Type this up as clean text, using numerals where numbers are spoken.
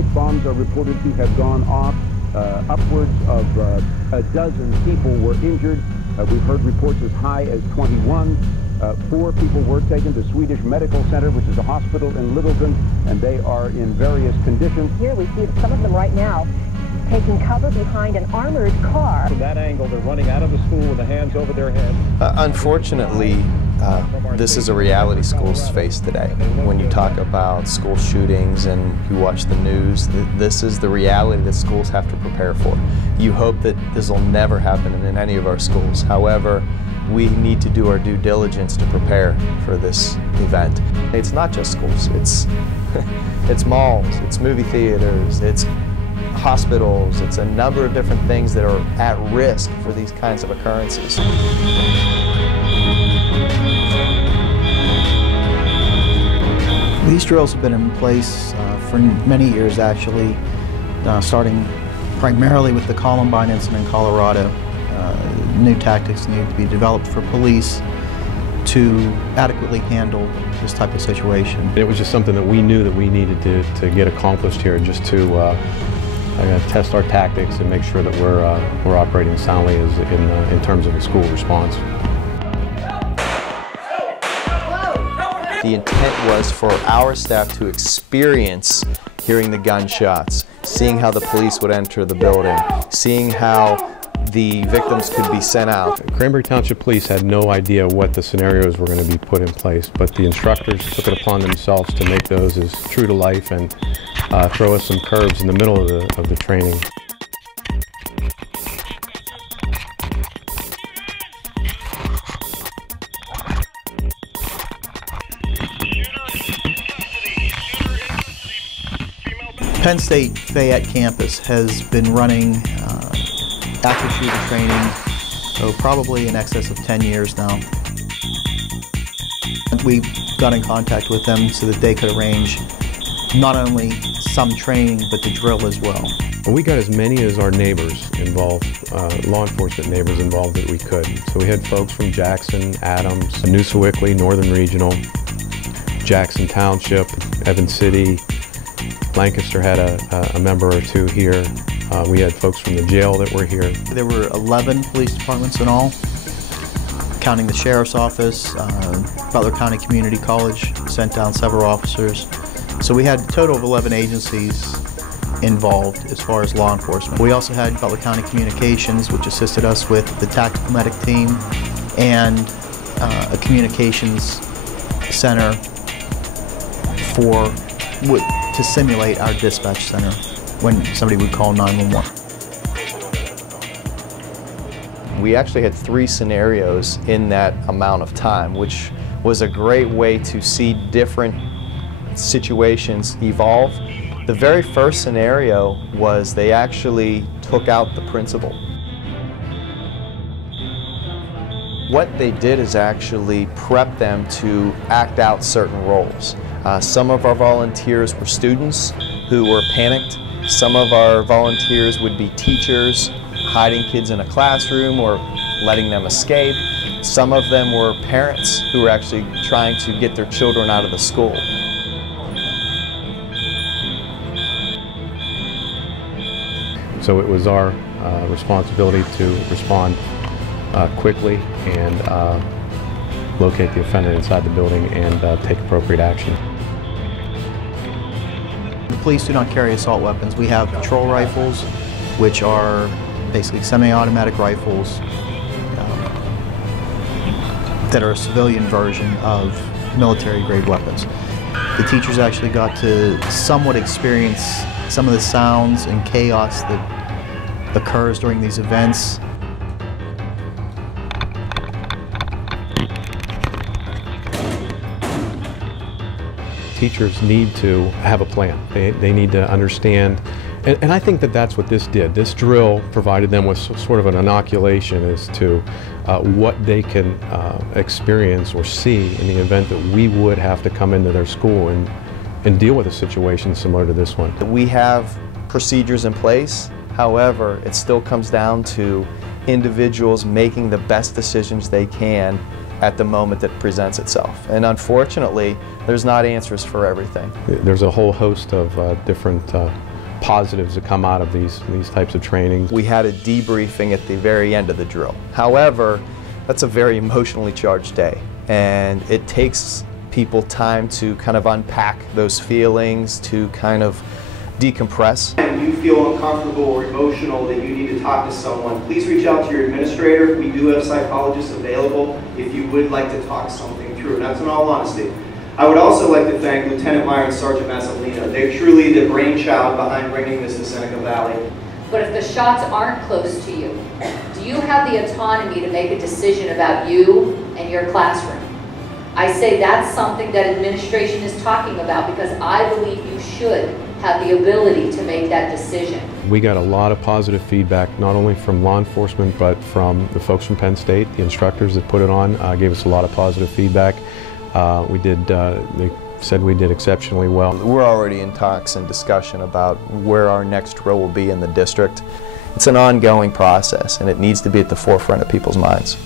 Pipe bombs are reported to have gone off. Upwards of a dozen people were injured. We've heard reports as high as 21. 4 people were taken to Swedish Medical Center, which is a hospital in Littleton, and they are in various conditions. Here we see some of them right now taking cover behind an armored car. From that angle, they're running out of the school with their hands over their heads. Unfortunately, this is a reality schools face today. When you talk about school shootings and you watch the news, this is the reality that schools have to prepare for. You hope that this will never happen in any of our schools. However, we need to do our due diligence to prepare for this event. It's not just schools, it's malls, it's movie theaters, it's hospitals, it's a number of different things that are at risk for these kinds of occurrences. These drills have been in place for many years, actually, starting primarily with the Columbine incident in Colorado. New tactics need to be developed for police to adequately handle this type of situation. It was just something that we knew that we needed to get accomplished here, just to test our tactics and make sure that we're operating soundly in terms of a school response. The intent was for our staff to experience hearing the gunshots, seeing how the police would enter the building, seeing how the victims could be sent out. Cranberry Township Police had no idea what the scenarios were going to be put in place, but the instructors took it upon themselves to make those as true to life and throw us some curves in the middle of the training. Penn State Fayette campus has been running active shooter training, probably in excess of 10 years now. We got in contact with them so that they could arrange not only some training, but the drill as well. We got as many as our neighbors involved, law enforcement neighbors involved that we could. So we had folks from Jackson, Adams, New Sewickley, Northern Regional, Jackson Township, Evans City, Lancaster had a member or two here. We had folks from the jail that were here. There were 11 police departments in all, counting the sheriff's office. Butler County Community College sent down several officers. So we had a total of 11 agencies involved as far as law enforcement. We also had Butler County Communications, which assisted us with the tactical medic team, and a communications center to simulate our dispatch center when somebody would call 911. We actually had 3 scenarios in that amount of time, which was a great way to see different situations evolve. The very first scenario was they actually took out the principal. What they did is actually prep them to act out certain roles. Some of our volunteers were students who were panicked. Some of our volunteers would be teachers hiding kids in a classroom or letting them escape. Some of them were parents who were actually trying to get their children out of the school. So it was our responsibility to respond quickly and locate the offender inside the building and take appropriate action. The police do not carry assault weapons. We have patrol rifles, which are basically semi-automatic rifles that are a civilian version of military-grade weapons. The teachers actually got to somewhat experience some of the sounds and chaos that occurs during these events. Teachers need to have a plan. They need to understand, and I think that that's what this did. This drill provided them with sort of an inoculation as to what they can experience or see in the event that we would have to come into their school and deal with a situation similar to this one. We have procedures in place, however, it still comes down to individuals making the best decisions they can at the moment that presents itself. And unfortunately, there's not answers for everything. There's a whole host of different positives that come out of these types of trainings. We had a debriefing at the very end of the drill. However, that's a very emotionally charged day, and it takes people time to kind of unpack those feelings, to kind of decompress. If you feel uncomfortable or emotional that you need to talk to someone, please reach out to your administrator. We do have psychologists available if you would like to talk something through, and that's in all honesty. I would also like to thank Lieutenant Meyer and Sergeant Mazzolino. They're truly the brainchild behind bringing this to Seneca Valley. But if the shots aren't close to you, do you have the autonomy to make a decision about you and your classroom? I say that's something that administration is talking about, because I believe you should have the ability to make that decision. We got a lot of positive feedback, not only from law enforcement, but from the folks from Penn State. The instructors that put it on gave us a lot of positive feedback. They said we did exceptionally well. We're already in talks and discussion about where our next drill will be in the district. It's an ongoing process, and it needs to be at the forefront of people's minds.